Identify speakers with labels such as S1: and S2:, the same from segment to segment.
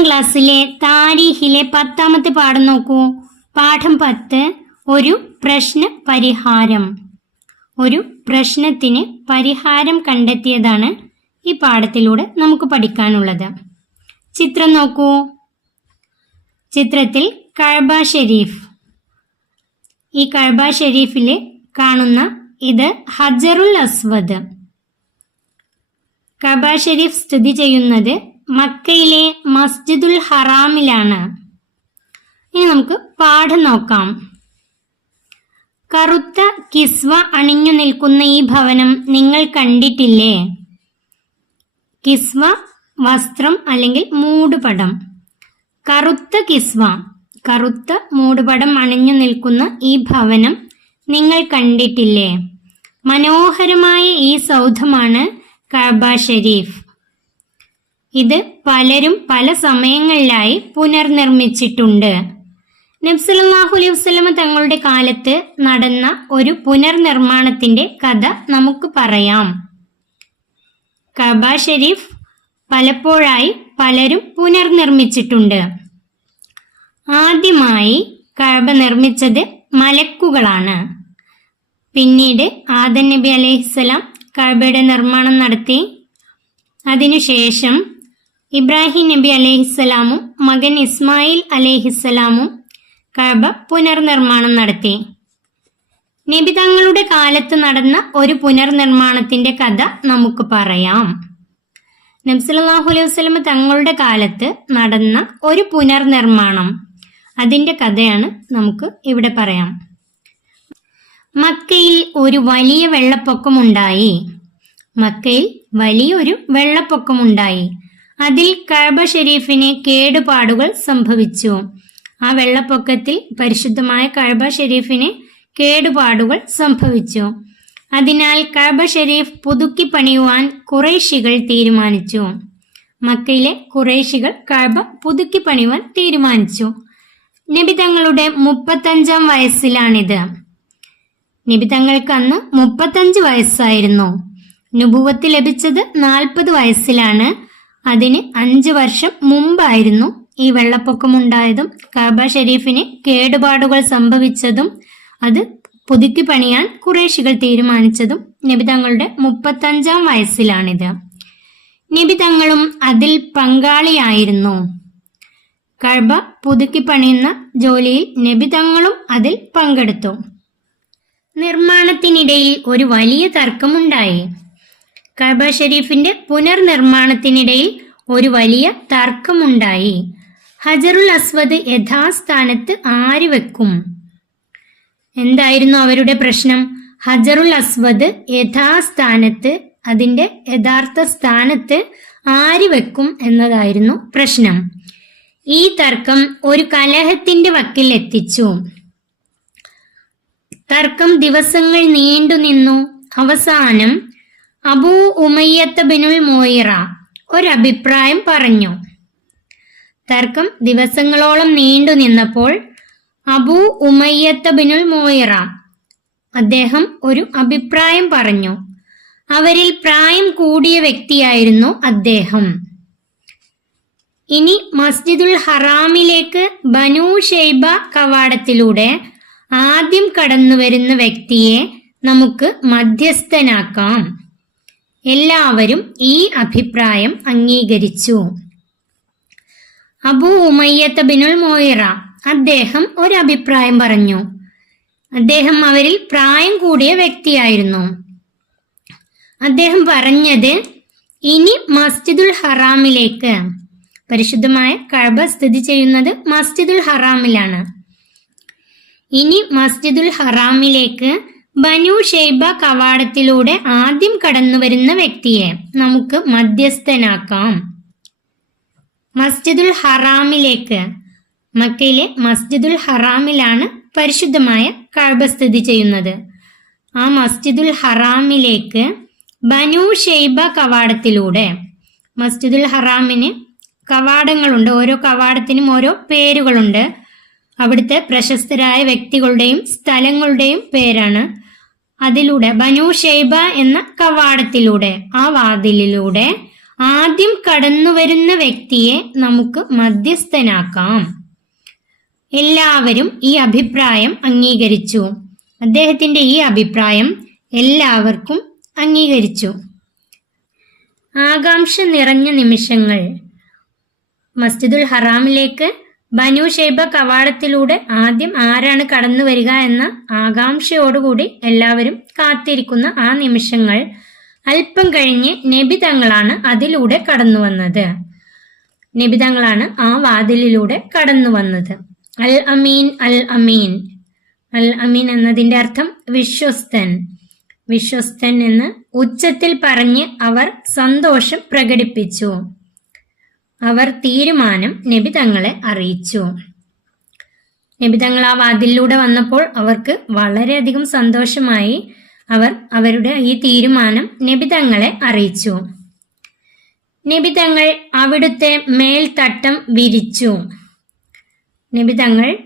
S1: ഒന്നാം ക്ലാസ്സിലെ താരീഖിലെ പത്താമത്തെ പാഠം നോക്കൂ. പാഠം പത്ത്. ഒരു പ്രശ്ന പരിഹാരം. ഒരു പ്രശ്നത്തിന് പരിഹാരം കണ്ടെത്തിയതാണ് ഈ പാഠത്തിലൂടെ നമുക്ക് പഠിക്കാനുള്ളത്. ചിത്രം നോക്കൂ. ചിത്രത്തിൽ കഴബ ഷെരീഫ്. ഈ കഴബ ഷെരീഫിൽ കാണുന്ന ഇത് ഹജറുൽ അസ്വദ്. കബ ഷെരീഫ് സ്ഥിതി ചെയ്യുന്നത് മക്കയിലെ മസ്ജിദുൽ ഹറാമിലാണ്. ഇനി നമുക്ക് പാഠം നോക്കാം. കറുത്ത കിസ്വ അണിഞ്ഞു നിൽക്കുന്ന ഈ ഭവനം നിങ്ങൾ കണ്ടിട്ടില്ലേ? കിസ്വ വസ്ത്രം അല്ലെങ്കിൽ മൂടുപടം. കറുത്ത കിസ്വ കറുത്ത മൂടുപടം അണിഞ്ഞു നിൽക്കുന്ന ഈ ഭവനം നിങ്ങൾ കണ്ടിട്ടില്ലേ? മനോഹരമായ ഈ സൗധമാണ് കബ ഷരീഫ്. ഇത് പലരും പല സമയങ്ങളിലായി പുനർനിർമ്മിച്ചിട്ടുണ്ട്. നബ്സലാഹു അലൈഹി വസ്ലമ തങ്ങളുടെ കാലത്ത് നടന്ന ഒരു പുനർനിർമ്മാണത്തിന്റെ കഥ നമുക്ക് പറയാം. കബ ഷെരീഫ് പലപ്പോഴായി പലരും പുനർനിർമ്മിച്ചിട്ടുണ്ട്. ആദ്യമായി കഴബ നിർമ്മിച്ചത് മലക്കുകളാണ്. പിന്നീട് ആദൻ നബി അലൈഹിസ്സലാം കഴബയുടെ നിർമ്മാണം നടത്തി. അതിനുശേഷം ഇബ്രാഹിം നബി അലഹിസ്സലാമും മകൻ ഇസ്മായിൽ അലഹിസ്സലാമും കഴബ പുനർനിർമ്മാണം നടത്തി. നബി തങ്ങളുടെ കാലത്ത് നടന്ന ഒരു പുനർനിർമ്മാണത്തിന്റെ കഥ നമുക്ക് പറയാം. നബ്സലാഹു അലൈഹി വസ്ലമ തങ്ങളുടെ കാലത്ത് നടന്ന ഒരു പുനർനിർമ്മാണം. അതിന്റെ കഥയാണ് നമുക്ക് ഇവിടെ പറയാം. മക്കയിൽ ഒരു വലിയ വെള്ളപ്പൊക്കമുണ്ടായി. മക്കയിൽ വലിയൊരു വെള്ളപ്പൊക്കമുണ്ടായി. അതിൽ കഅബ ഷെരീഫിന് കേടുപാടുകൾ സംഭവിച്ചു. ആ വെള്ളപ്പൊക്കത്തിൽ പരിശുദ്ധമായ കഅബ ഷെരീഫിന് കേടുപാടുകൾ സംഭവിച്ചു. അതിനാൽ കഅബ ഷെരീഫ് പുതുക്കി പണിയുവാൻ കുറേശികൾ തീരുമാനിച്ചു. മക്കയിലെ കുറേശികൾ കഅബ പുതുക്കി പണിയുവാൻ തീരുമാനിച്ചു. നബി തങ്ങളുടെ മുപ്പത്തഞ്ചാം വയസ്സിലാണിത്. നബി തങ്ങൾക്ക് അന്ന് മുപ്പത്തഞ്ച് വയസ്സായിരുന്നു. നുബുവത്ത് ലഭിച്ചത് നാൽപ്പത് വയസ്സിലാണ്. അതിന് അഞ്ച് വർഷം മുമ്പായിരുന്നു ഈ വെള്ളപ്പൊക്കമുണ്ടായതും കാബ ഷെരീഫിന് കേടുപാടുകൾ സംഭവിച്ചതും അത് പുതുക്കി പണിയാൻ കുറേശികൾ തീരുമാനിച്ചതും നബി തങ്ങളുടെ മുപ്പത്തഞ്ചാം വയസ്സിലാണിത്. നബി തങ്ങളും അതിൽ പങ്കാളിയായിരുന്നു. കഴബ പുതുക്കി പണിയുന്ന ജോലിയിൽ നബി തങ്ങളും അതിൽ പങ്കെടുത്തു. നിർമ്മാണത്തിനിടയിൽ ഒരു വലിയ തർക്കമുണ്ടായി. കഅബ ഷെരീഫിന്റെ പുനർനിർമ്മാണത്തിനിടയിൽ ഒരു വലിയ തർക്കമുണ്ടായി. ഹജറുൽ അസ്വദ് യഥാസ്ഥാനത്ത് ആര് വെക്കും. എന്തായിരുന്നു അവരുടെ പ്രശ്നം? ഹജറുൽ അസ്വദ് യഥാസ്ഥാനത്ത് അതിന്റെ യഥാർത്ഥ സ്ഥാനത്ത് ആര് വെക്കും എന്നതായിരുന്നു പ്രശ്നം. ഈ തർക്കം ഒരു കലഹത്തിന്റെ വക്കിൽ എത്തിച്ചു. തർക്കം ദിവസങ്ങൾ നീണ്ടു നിന്നു അവസാനം അബൂ ഉമയ്യത്ത് ബിനുൽ മോയിറ ഒരഭിപ്രായം പറഞ്ഞു. തർക്കം ദിവസങ്ങളോളം നീണ്ടു നിന്നപ്പോൾ അബൂ ഉമയ്യത്ത് ബിനുൽ മോയിറ അദ്ദേഹം ഒരു അഭിപ്രായം പറഞ്ഞു. അവരിൽ പ്രായം കൂടിയ വ്യക്തിയായിരുന്നു അദ്ദേഹം. ഇനി മസ്ജിദുൽ ഹറാമിലേക്ക് ബനു ഷെയ്ബ കവാടത്തിലൂടെ ആദ്യം കടന്നു വരുന്ന വ്യക്തിയെ നമുക്ക് മധ്യസ്ഥനാക്കാം. എല്ലാവരും ഈ അഭിപ്രായം അംഗീകരിച്ചു. അബു ഉമയ്യത്ത് ബിനുൽ മോയിറ അദ്ദേഹം ഒരു അഭിപ്രായം പറഞ്ഞു. അദ്ദേഹം അവരിൽ പ്രായം കൂടിയ വ്യക്തിയായിരുന്നു. അദ്ദേഹം പറഞ്ഞത് ഇനി മസ്ജിദുൽ ഹറാമിലേക്ക്. പരിശുദ്ധമായ കഴബ സ്ഥിതി ചെയ്യുന്നത് മസ്ജിദുൽ ഹറാമിലാണ്. ഇനി മസ്ജിദുൽ ഹറാമിലേക്ക് ബനു ഷെയ്ബ കവാടത്തിലൂടെ ആദ്യം കടന്നു വരുന്ന വ്യക്തിയെ നമുക്ക് മധ്യസ്ഥനാക്കാം. മസ്ജിദുൽ ഹറാമിലേക്ക്. മക്കയിലെ മസ്ജിദുൽ ഹറാമിലാണ് പരിശുദ്ധമായ കഴബ സ്ഥിതി ചെയ്യുന്നത്. ആ മസ്ജിദുൽ ഹറാമിലേക്ക് ബനു ഷെയ്ബ കവാടത്തിലൂടെ. മസ്ജിദുൽ ഹറാമിന് കവാടങ്ങളുണ്ട്. ഓരോ കവാടത്തിനും ഓരോ പേരുകളുണ്ട്. അവിടുത്തെ പ്രശസ്തരായ വ്യക്തികളുടെയും സ്ഥലങ്ങളുടെയും പേരാണ് അതിലൂടെ ബനു ഷെയ്ബ എന്ന കവാടത്തിലൂടെ ആ വാതിലിലൂടെ ആദ്യം കടന്നു വരുന്ന വ്യക്തിയെ നമുക്ക് മധ്യസ്ഥനാക്കാം. എല്ലാവരും ഈ അഭിപ്രായം അംഗീകരിച്ചു. അദ്ദേഹത്തിന്റെ ഈ അഭിപ്രായം എല്ലാവർക്കും അംഗീകരിച്ചു. ആകാംക്ഷ നിറഞ്ഞ നിമിഷങ്ങൾ മസ്ജിദുൽ ഹറാമിലേക്ക് ബനു ഷെയ്ബ കവാടത്തിലൂടെ ആദ്യം ആരാണ് കടന്നു വരിക എന്ന ആകാംക്ഷയോടുകൂടി എല്ലാവരും കാത്തിരിക്കുന്ന ആ നിമിഷങ്ങൾ അല്പം കഴിഞ്ഞ് നബി തങ്ങളാണ് അതിലൂടെ കടന്നു വന്നത്. നബി തങ്ങളാണ് ആ വാതിലിലൂടെ കടന്നു വന്നത്. അൽ അമീൻ അൽ അമീൻ. അൽ അമീൻ എന്നതിന്റെ അർത്ഥം വിശ്വസ്തൻ. വിശ്വസ്തൻ എന്ന് ഉച്ചത്തിൽ പറഞ്ഞ് അവർ സന്തോഷം പ്രകടിപ്പിച്ചു. അവർ തീരുമാനം നബി തങ്ങളെ അറിയിച്ചു. നബി തങ്ങൾ ആ വാതിലിലൂടെ വന്നപ്പോൾ അവർക്ക് വളരെയധികം സന്തോഷമായി അവർ അവരുടെ ഈ തീരുമാനം നബി തങ്ങളെ അറിയിച്ചു. നബി തങ്ങൾ അവിടുത്തെ മേൽത്തട്ടം വിരിച്ചു. നബി തങ്ങൾ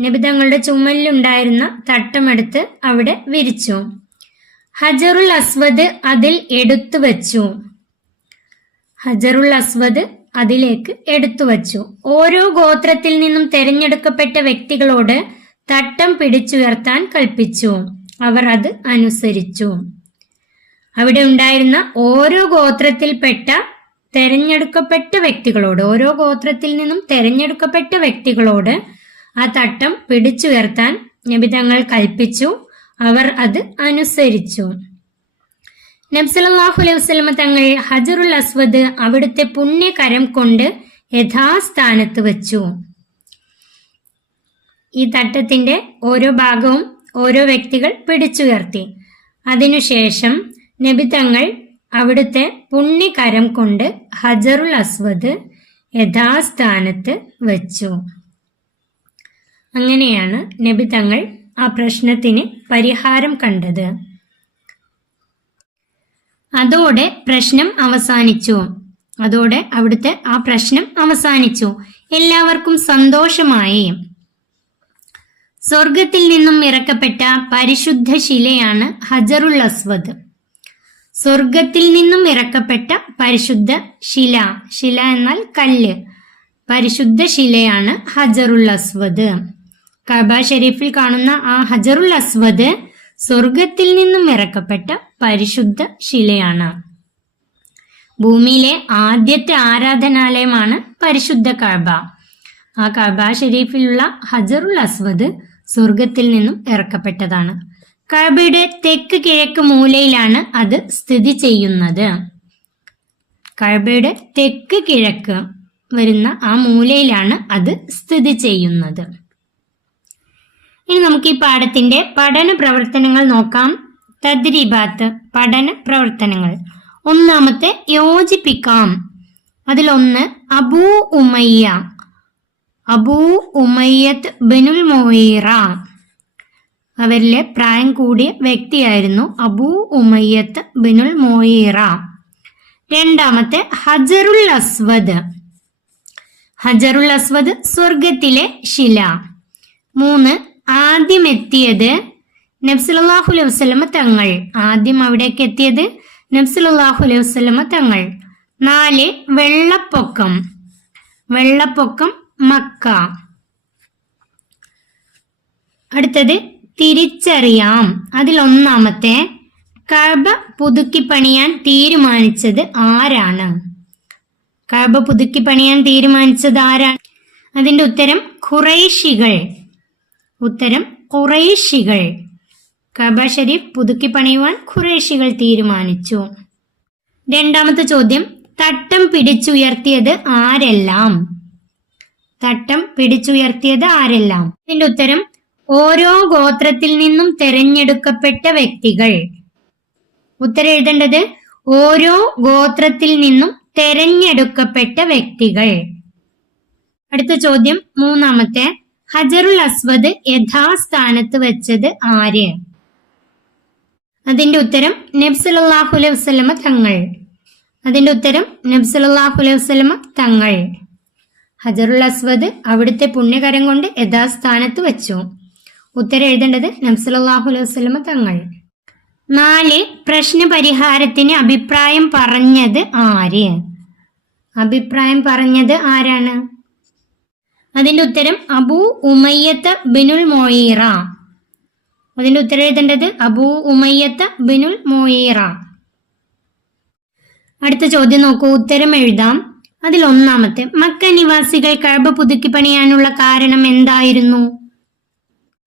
S1: നബി തങ്ങളുടെ ചുമലിലുണ്ടായിരുന്ന തട്ടമെടുത്ത് അവിടെ വിരിച്ചു. ഹജറുൽ അസ്വദ് അതിൽ എടുത്തു വച്ചു ഹജറുൽ അസ്വദ് അതിലേക്ക് എടുത്തു വച്ചു. ഓരോ ഗോത്രത്തിൽ നിന്നും തെരഞ്ഞെടുക്കപ്പെട്ട വ്യക്തികളോട് തട്ടം പിടിച്ചുയർത്താൻ കൽപ്പിച്ചു. അവർ അത് അനുസരിച്ചു. അവിടെ ഉണ്ടായിരുന്ന ഓരോ ഗോത്രത്തിൽപ്പെട്ട തെരഞ്ഞെടുക്കപ്പെട്ട വ്യക്തികളോട് ഓരോ ഗോത്രത്തിൽ നിന്നും തെരഞ്ഞെടുക്കപ്പെട്ട വ്യക്തികളോട് ആ തട്ടം പിടിച്ചുയർത്താൻ നബിതങ്ങൾ കൽപ്പിച്ചു. അവർ അത് അനുസരിച്ചു. നബ്സലാഹു അലൈഹി വസ്ലമ തങ്ങൾ ഹജറുൽ അസ്വദ് അവിടുത്തെ പുണ്യകരം കൊണ്ട് യഥാസ്ഥാനത്ത് വച്ചു. ഈ തട്ടത്തിന്റെ ഓരോ ഭാഗവും ഓരോ വ്യക്തികൾ പിടിച്ചുയർത്തി. അതിനുശേഷം നബി തങ്ങൾ അവിടുത്തെ പുണ്യകരം കൊണ്ട് ഹജറുൽ അസ്വദ് യഥാസ്ഥാനത്ത് വച്ചു. അങ്ങനെയാണ് നബി തങ്ങൾ ആ പ്രശ്നത്തിന് പരിഹാരം കണ്ടത്. അതോടെ പ്രശ്നം അവസാനിച്ചു. അതോടെ അവിടുത്തെ ആ പ്രശ്നം അവസാനിച്ചു. എല്ലാവർക്കും സന്തോഷമായി. സ്വർഗത്തിൽ നിന്നും ഇറക്കപ്പെട്ട പരിശുദ്ധ ശിലയാണ് ഹജറുൽ അസ്വദ്. സ്വർഗത്തിൽ നിന്നും ഇറക്കപ്പെട്ട പരിശുദ്ധ ശില. ശില എന്നാൽ കല്ല്. പരിശുദ്ധ ശിലയാണ് ഹജറുൽ അസ്വദ്. കബ ഷെരീഫിൽ കാണുന്ന ആ ഹജറുൽ അസ്വദ് സ്വർഗത്തിൽ നിന്നും ഇറക്കപ്പെട്ട പരിശുദ്ധ ശിലയാണ്. ഭൂമിയിലെ ആദ്യത്തെ ആരാധനാലയമാണ് പരിശുദ്ധ കഴബ ആ കഴബ ഷെരീഫിലുള്ള ഹജറുൽ അസ്വദ് സ്വർഗത്തിൽ നിന്നും ഇറക്കപ്പെട്ടതാണ്. കഴബയുടെ തെക്ക് കിഴക്ക് മൂലയിലാണ് അത് സ്ഥിതി ചെയ്യുന്നത്. കഴബയുടെ തെക്ക് കിഴക്ക് വരുന്ന ആ മൂലയിലാണ് അത് സ്ഥിതി ചെയ്യുന്നത്. ഇനി നമുക്ക് ഈ പാഠത്തിന്റെ പഠന പ്രവർത്തനങ്ങൾ നോക്കാം. തദ്രീബാത്ത് പഠന പ്രവർത്തനങ്ങൾ. ഒന്നാമത്തെ യോജിപ്പിക്കാം. അതിലൊന്ന് അബൂ ഉമയ്യ. അബൂ ഉമയ്യത്ത് ബിനുൽ മൊയ്റ അവരിലെ പ്രായം കൂടിയ വ്യക്തിയായിരുന്നു അബൂ ഉമയ്യത്ത് ബിനുൽ മൊയ്റ രണ്ടാമത്തെ ഹജറുൽ അസ്വദ്. ഹജറുൽ അസ്വദ് സ്വർഗത്തിലെ ശില. മൂന്ന് ആദ്യം എത്തിയത് നബ്സലാഹു അലൈഹി വസ്ലമ തങ്ങൾ. ആദ്യം അവിടേക്ക് എത്തിയത് നബ്സലാഹു അലൈഹി വസ്ലമ തങ്ങൾ. നാല് വെള്ളപ്പൊക്കം. വെള്ളപ്പൊക്കം മക്ക. അടുത്തത് തിരിച്ചറിയാം. അതിൽ ഒന്നാമത്തെ കഅബ പുതുക്കി പണിയാൻ തീരുമാനിച്ചത് ആരാണ്? കഴബ പുതുക്കി പണിയാൻ തീരുമാനിച്ചത് ആരാണ്? അതിന്റെ ഉത്തരം ഖുറൈശികൾ. ഉത്തരം ഖുറൈശികൾ കബ ഷരീഫ് പുതുക്കി പണിയുവാൻ ഖുറൈശികൾ തീരുമാനിച്ചു. രണ്ടാമത്തെ ചോദ്യം തട്ടം പിടിച്ചുയർത്തിയത് ആരെല്ലാം? തട്ടം പിടിച്ചുയർത്തിയത് ആരെല്ലാം? ഇതിന്റെ ഉത്തരം ഓരോ ഗോത്രത്തിൽ നിന്നും തെരഞ്ഞെടുക്കപ്പെട്ട വ്യക്തികൾ. ഉത്തരം എഴുതേണ്ടത് ഓരോ ഗോത്രത്തിൽ നിന്നും തെരഞ്ഞെടുക്കപ്പെട്ട വ്യക്തികൾ. അടുത്ത ചോദ്യം മൂന്നാമത്തെ ഹജറുൽ അസ്വദ് യഥാസ്ഥാനത്ത് വെച്ചത് ആര്? അതിന്റെ ഉത്തരം നബ്സലാഹു അലൈഹി വസ്ലമ തങ്ങൾ. അതിന്റെ ഉത്തരം നബ്സലാഹു അലൈഹി വസ്ലമ തങ്ങൾ. ഹജറുൽ അസ്വദ് അവിടുത്തെ പുണ്യകരം കൊണ്ട് യഥാസ്ഥാനത്ത് വെച്ചു. ഉത്തരം എഴുതേണ്ടത് നബ്സലാഹു അലൈഹി വസ്ലമ തങ്ങൾ. നാല് പ്രശ്ന പരിഹാരത്തിന് അഭിപ്രായം പറഞ്ഞത് ആര്? അഭിപ്രായം പറഞ്ഞത് ആരാണ്? അതിന്റെ ഉത്തരം അബു ഉമയ്യത്ത് ബിനുൽ മോയിറ. അതിന്റെ ഉത്തരം എഴുതേണ്ടത് അബു ഉമയ്യത്ത് ബിനുൽ മോയിറ. അടുത്ത ചോദ്യം നോക്കൂ. ഉത്തരം എഴുതാം. അതിൽ ഒന്നാമത്തെ മക്ക നിവാസികൾ കഴബ പുതുക്കി പണിയാനുള്ള കാരണം എന്തായിരുന്നു?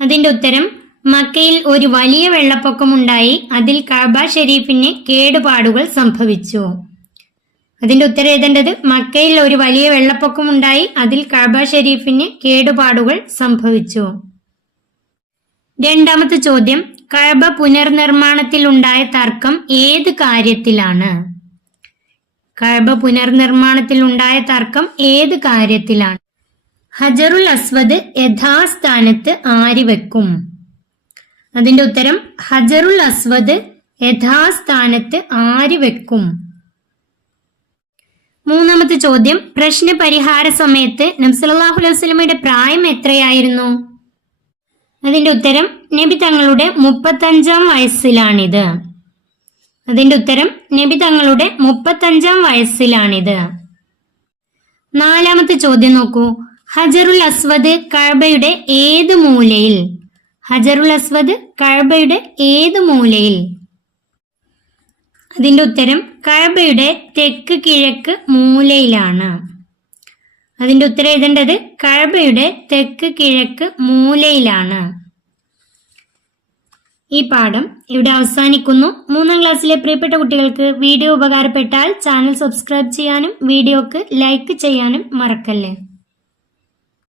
S1: അതിന്റെ ഉത്തരം മക്കയിൽ ഒരു വലിയ വെള്ളപ്പൊക്കമുണ്ടായി. അതിൽ കഴബ ഷെരീഫിന് കേടുപാടുകൾ സംഭവിച്ചു. അതിന്റെ ഉത്തരം എഴുതേണ്ടത് മക്കയിൽ ഒരു വലിയ വെള്ളപ്പൊക്കം ഉണ്ടായി അതിൽ കഅബ ഷെരീഫിന് കേടുപാടുകൾ സംഭവിച്ചു. രണ്ടാമത്തെ ചോദ്യം കഅബ പുനർനിർമ്മാണത്തിലുണ്ടായ തർക്കം ഏത് കാര്യത്തിലാണ്? കഅബ പുനർനിർമ്മാണത്തിലുണ്ടായ തർക്കം ഏത് കാര്യത്തിലാണ്? ഹജറുൽ അസ്വദ് യഥാസ്ഥാനത്ത് ആര് വെക്കും അതിന്റെ ഉത്തരം ഹജറുൽ അസ്വദ് യഥാസ്ഥാനത്ത് ആര് വെക്കും മൂന്നാമത്തെ ചോദ്യം പ്രശ്ന പരിഹാര സമയത്ത് നബ്സലാഹു അലൈഹി പ്രായം എത്രയായിരുന്നു? അതിന്റെ ഉത്തരം നബി തങ്ങളുടെ മുപ്പത്തഞ്ചാം വയസ്സിലാണിത്. അതിന്റെ ഉത്തരം നബി തങ്ങളുടെ മുപ്പത്തഞ്ചാം വയസ്സിലാണിത്. നാലാമത്തെ ചോദ്യം നോക്കൂ. ഹജറുൽ അസ്വദ് കഴബയുടെ ഏത് മൂലയിൽ? ഹജറുൽ അസ്വദ് കഴബയുടെ ഏത് മൂലയിൽ? അതിന്റെ ഉത്തരം കഴബയുടെ തെക്ക് കിഴക്ക് മൂലയിലാണ്. അതിന്റെ ഉത്തരം എഴുതേണ്ടത് കഴബയുടെ തെക്ക് കിഴക്ക് മൂലയിലാണ്. ഈ പാഠം ഇവിടെ അവസാനിക്കുന്നു. മൂന്നാം ക്ലാസ്സിലെ പ്രിയപ്പെട്ട കുട്ടികൾക്ക് വീഡിയോ ഉപകാരപ്പെട്ടാൽ ചാനൽ സബ്സ്ക്രൈബ് ചെയ്യാനും വീഡിയോക്ക് ലൈക്ക് ചെയ്യാനും മറക്കല്ലേ?